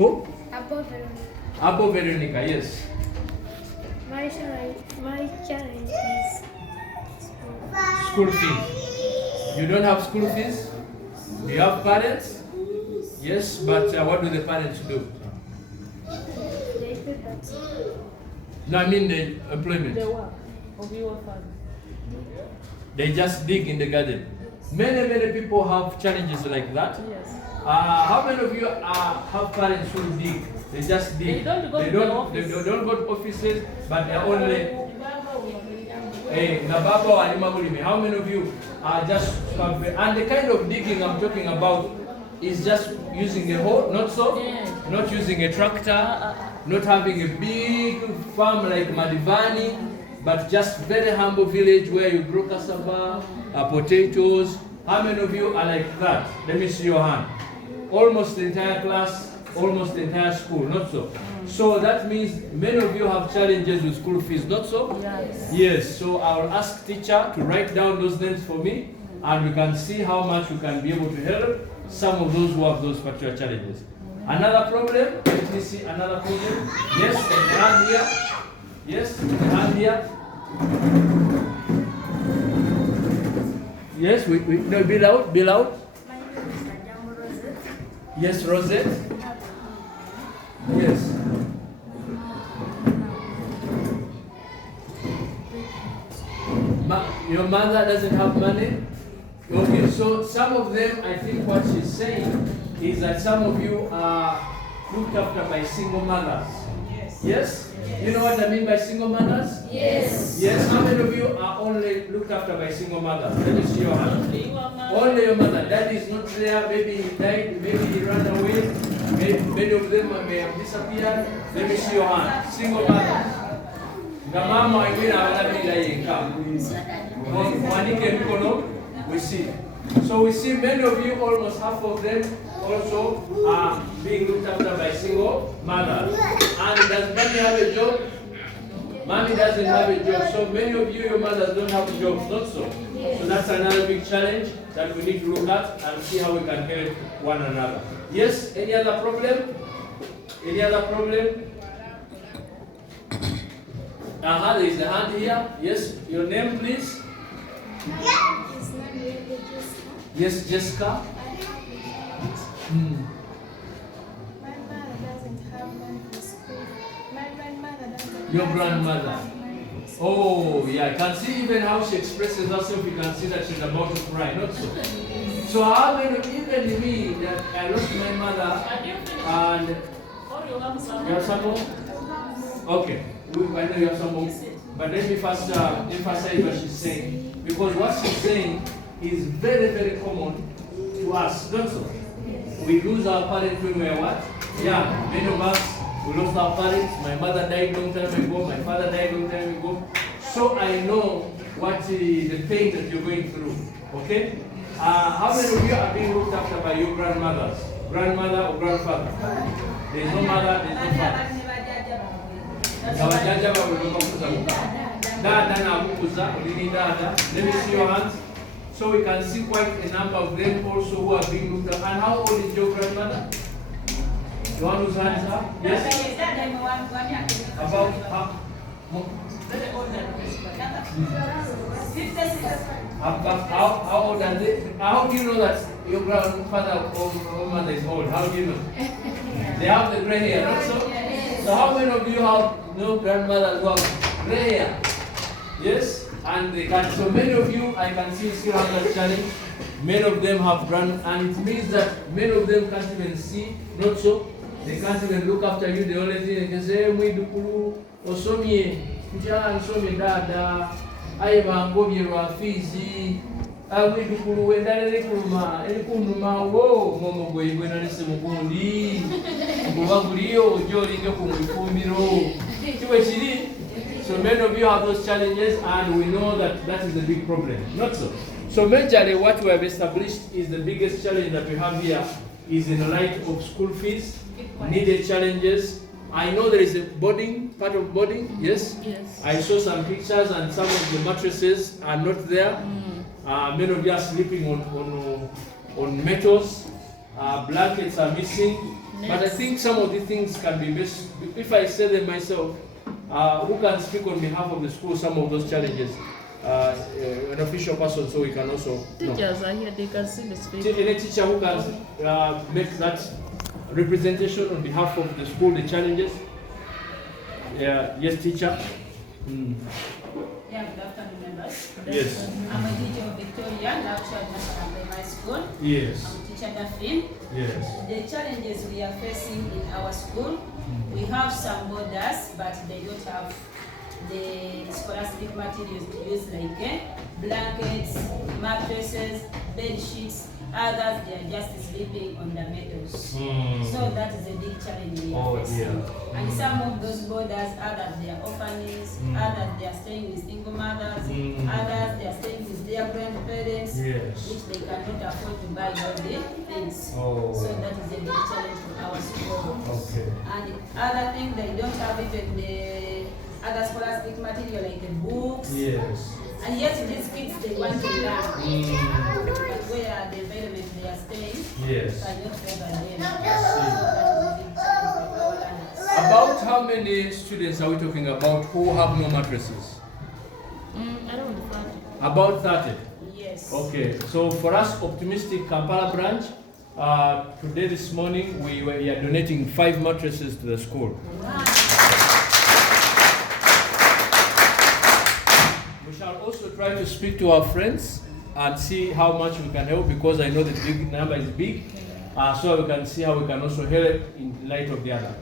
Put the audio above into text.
Who? Above Veronica. Abo Veronica, yes. My challenge is School fees. You don't have school fees? Do you have parents? Yes, but what do the parents do? they pay tax. No, I mean the employment. The work of your father. They just dig in the garden. Many people have challenges like that. Yes. How many of you have parents who dig? They just dig. They don't go to the office. They don't go to offices, but they're only. Hey, Nababa or Alimabulime. How many of you are just and the kind of digging I'm talking about is just using a hoe, not so, not using a tractor, not having a big farm like Madivani, but just very humble village where you grow cassava, potatoes. How many of you are like that? Let me see your hand. Almost the entire class, almost the entire school, not so. So that means many of you have challenges with school fees, not so? Yes. Yes, so I will ask teacher to write down those names for me, and we can see how much we can be able to help some of those who have those particular challenges. Another problem, let me see another problem. Yes, in the hand here. Yes, in the hand here. Yes, no, be loud, be loud. My name is Najamo Rosette. Yes, Rosette. Yes. Your mother doesn't have money? Okay, so some of them, I think what she's saying is that some of you are looked after by single mothers. Yes? Yes. You know what I mean by single mothers? Yes. Yes, how many of you are only looked after by single mothers? Let me see your hand. Only your mother. Daddy is not there, maybe he died, maybe he ran away, many of them may have disappeared. Let me see your hand. Single mother. Mama wengine hawana yenka. Mwanike mikono, we see. So we see many of you, almost half of them also are being looked after by single mothers. And does mommy have a job? Mommy doesn't have a job. So many of you, your mothers don't have jobs, not so. So that's another big challenge that we need to look at and see how we can help one another. Yes, any other problem? Any other problem? There is a hand here. Yes, your name please? Yes, Jessica. My mother doesn't have money for school. My grandmother doesn't. Your grandmother. Oh, yeah, I can see even how she expresses herself. You can see that she's about to cry, not so. So how many, even me, that I lost my mother, and you have some more? Okay, I know you have some more. But let me first emphasize what she's saying. Because what she's saying is very common to us, not so? We lose our parents when we are what? Yeah, many of us, we lost our parents. My mother died long time ago, my father died long time ago. So I know what the pain that you're going through, okay? How many of you are being looked after by your grandmothers? Grandmother or grandfather? There's no mother, there's no father. Let me see your hands. So we can see quite a number of them also who are being looked at. And how old is your grandmother? The one whose hands are? Yes? About how old are they? How do you know that your grandfather or mother is old? How do you know? They have the gray hair, not so? So how many of you have no grandmothers who have gray hair? Yes? And they can, so many of you, I can see still have that challenge. Many of them have and it means that many of them can't even see, not so. They can't even look after you. The only thing they can say, Mwidukuru, Osomie, Njala Nsomie Dada, Aiva Ngobye Rafizi, Mwidukuru, Wendale Kuruma, Elikunuma, wo, Momo Gwena Nese Mukundi, Mbuvangurio, Joli Jokumifumiro, Chiwechiri. So many of you have those challenges, and we know that that is a big problem. Not so. So majorly what we have established is the biggest challenge that we have here is in the light of school fees, needed challenges. I know there is a boarding, part of boarding, yes? Yes. I saw some pictures and some of the mattresses are not there. Many of you are sleeping on metals. Blankets are missing. But I think some of the things can be best, if I say them myself, who can speak on behalf of the school some of those challenges? An official person, so we can also know. Teachers are here, they can see the speech. Any teacher who can make that representation on behalf of the school, the challenges. Yeah, yes, teacher. Yeah, good afternoon, members. Yes. I'm a teacher of Victoria, National Primary School. Yes. I'm teacher Daphne. Yes. The challenges we are facing in our school, we have some borders, but they don't have the scholastic materials to use, like blankets, mattresses, bed sheets. Others, they are just sleeping on the metals. So that is a big challenge we are facing. And some of those borders, others they are orphans, others they are staying with single mothers, others they are staying with their grandparents, which they cannot afford to buy all the things. So that is a big challenge for our school. And other thing, they don't have even the other scholastic material like the books. And yet these kids, they want to learn. But where the environment they are staying, cannot favor them. About how many students are we talking about who have no mattresses? Around 30. About 30. Yes. Okay, so for us, Optimistic Kampala branch, today this morning we are donating 5 mattresses to the school. We shall also try to speak to our friends and see how much we can help, because I know the big number is big, so we can see how we can also help in light of the other.